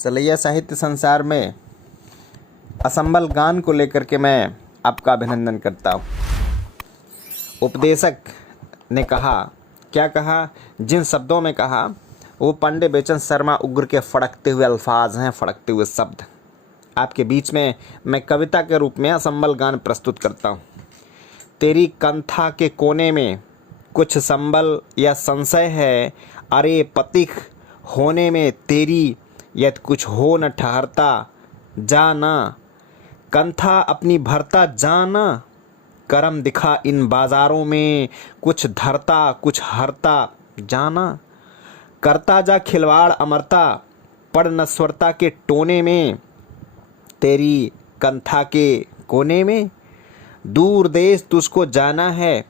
सलैया साहित्य संसार में असंबल गान को लेकर के मैं आपका अभिनंदन करता हूँ। उपदेशक ने कहा, क्या कहा, जिन शब्दों में कहा वो पांडे बेचन शर्मा उग्र के फड़कते हुए अल्फाज हैं, फड़कते हुए शब्द। आपके बीच में मैं कविता के रूप में असंबल गान प्रस्तुत करता हूँ। तेरी कंथा के कोने में कुछ संबल या संशय है, अरे पथिक होने में तेरी यद कुछ हो न ठहरता, जाना कंथा अपनी भरता, जाना करम दिखा इन बाजारों में, कुछ धरता कुछ हरता, जाना करता जा खिलवाड़ अमरता, पड़ नस्वरता के टोने में, तेरी कंथा के कोने में। दूर देश तुझको जाना है,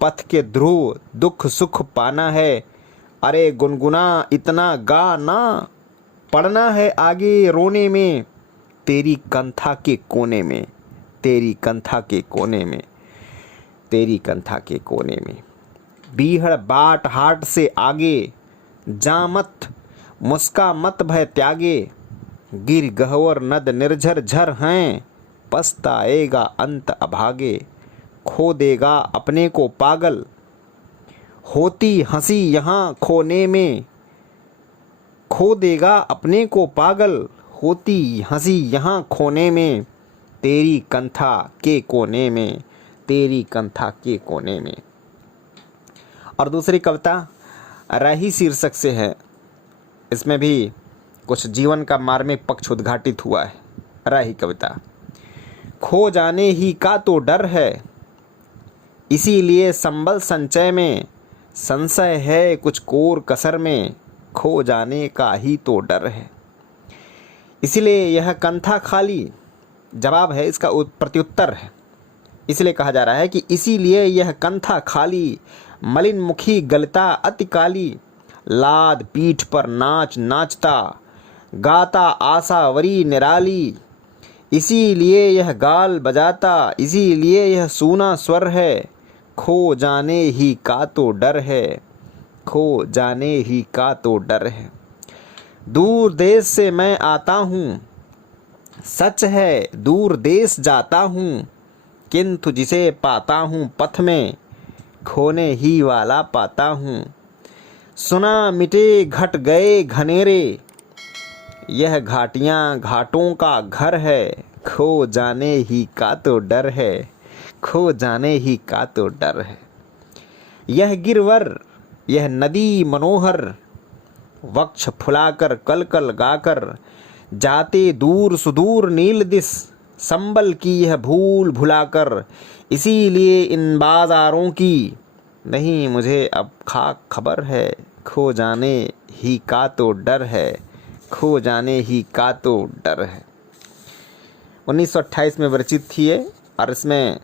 पथ के ध्रुव दुख सुख पाना है, अरे गुनगुना इतना गा ना, पढ़ना है आगे रोने में, तेरी कंथा के कोने में, तेरी कंथा के कोने में, तेरी कंथा के कोने में। बीहड़ बाट हाट से आगे, जा मत मुस्का मत भय त्यागे, गिर गहवर नद निर्झर झर हैं, पछताएगा अंत अभागे, खो देगा अपने को पागल, होती हंसी यहाँ खोने में, खो देगा अपने को पागल, होती हंसी यहाँ खोने में, तेरी कंथा के कोने में, तेरी कंथा के कोने में। और दूसरी कविता राही शीर्षक से है। इसमें भी कुछ जीवन का मार्मिक पक्ष उद्घाटित हुआ है। राही कविता। खो जाने ही का तो डर है, इसीलिए संबल संचय में, संशय है कुछ कोर कसर में, खो जाने का ही तो डर है। इसीलिए यह कंथा खाली, जवाब है इसका प्रत्युत्तर है। इसलिए कहा जा रहा है कि इसीलिए यह कंथा खाली, मलिन मुखी गलता अति काली, लाद पीठ पर नाच नाचता, गाता आशावरी निराली, इसीलिए यह गाल बजाता, इसीलिए यह सूना स्वर है, खो जाने ही का तो डर है, खो जाने ही का तो डर है। दूर देश से मैं आता हूँ, सच है दूर देश जाता हूँ, किंतु जिसे पाता हूँ पथ में, खोने ही वाला पाता हूँ। सुना मिटे घट गए घनेरे, यह घाटियाँ घाटों का घर है, खो जाने ही का तो डर है, खो जाने ही का तो डर है। यह गिरवर यह नदी मनोहर, वक्ष फुलाकर कल कल गाकर, जाते दूर सुदूर नील दिस, संबल की यह भूल भुलाकर, इसीलिए इन बाजारों की नहीं मुझे अब खाक खबर है, खो जाने ही का तो डर है, खो जाने ही का तो डर है। 1928 में विरचित थी ये, और इसमें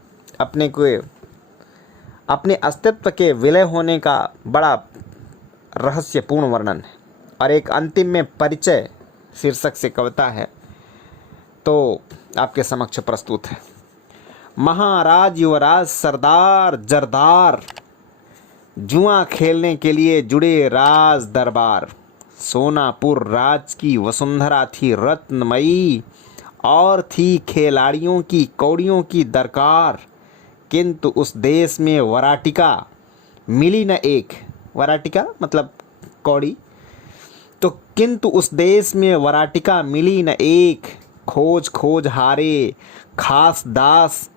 अपने अस्तित्व के विलय होने का बड़ा रहस्यपूर्ण वर्णन है। और एक अंतिम में परिचय शीर्षक से कविता है, तो आपके समक्ष प्रस्तुत है। महाराज युवराज सरदार जरदार, जुआ खेलने के लिए जुड़े राज दरबार, सोनापुर राज की वसुंधरा थी रत्नमयी, और थी खिलाड़ियों की कौड़ियों की दरकार, किंतु उस देश में वराटिका मिली न एक, वराटिका मतलब कौड़ी, तो किंतु उस देश में वराटिका मिली न एक, खोज खोज हारे खास दास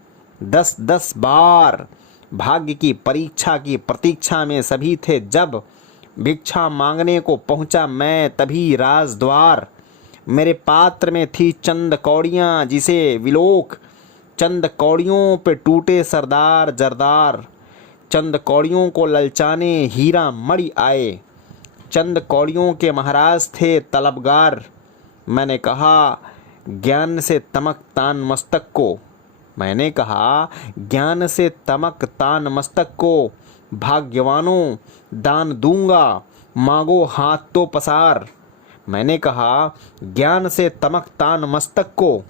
10-10 बार, भाग्य की परीक्षा की प्रतीक्षा में सभी थे जब, भिक्षा मांगने को पहुंचा मैं तभी राजद्वार, मेरे पात्र में थी चंद कौड़ियाँ जिसे विलोक, चंद कौड़ियों पे टूटे सरदार जरदार, चंद कौड़ियों को ललचाने हीरा मणि आए, चंद कौड़ियों के महाराज थे तलबगार, मैंने कहा ज्ञान से तमक तान मस्तक को, मैंने कहा ज्ञान से तमक तान मस्तक को, भाग्यवानों दान दूंगा मांगो हाथ तो पसार, मैंने कहा ज्ञान से तमक तान मस्तक को,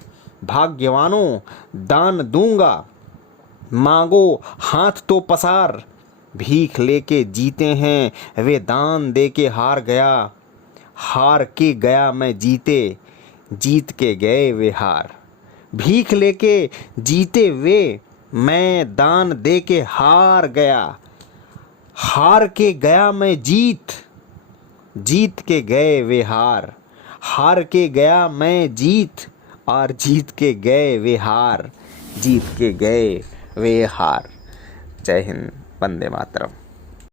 भाग्यवानों दान दूंगा मांगो हाथ तो पसार, भीख लेके जीते हैं वे दान दे के हार गया, हार के गया मैं जीते, जीत के गए वे हार। भीख लेके जीते वे, मैं दान दे के हार गया। हार के गया मैं जीत, जीत के गए वे हार। हार के गया मैं जीत, और जीत के गए वे हार, जीत के गए वे हार। जय हिंद, वंदे मातरम।